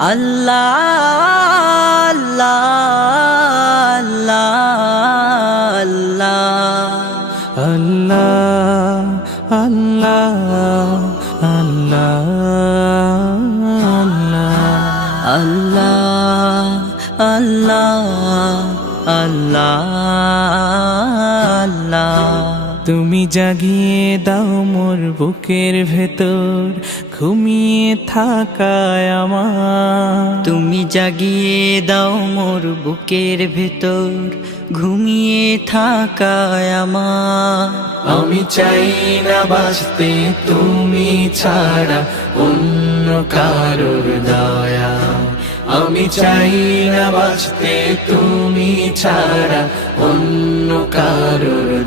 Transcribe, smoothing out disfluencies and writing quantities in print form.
আল্লাহ আল্লাহ আল্লাহ আল্লাহ আল্লাহ আল্লাহ আল্লাহ আল্লাহ তুমি জাগিয়ে দাও মোর বুকের ভেতর ঘুমিয়ে থাকায় আমার, তুমি জাগিয়ে দাও মোর বুকের ভেতর ঘুমিয়ে থাকায় আমার। আমি চাই না বাঁচতে তুমি ছাড়া অন্য কারোর দয়া, আমি চাই না বাঁচতে তুমি ছাড়া অন্য কারোর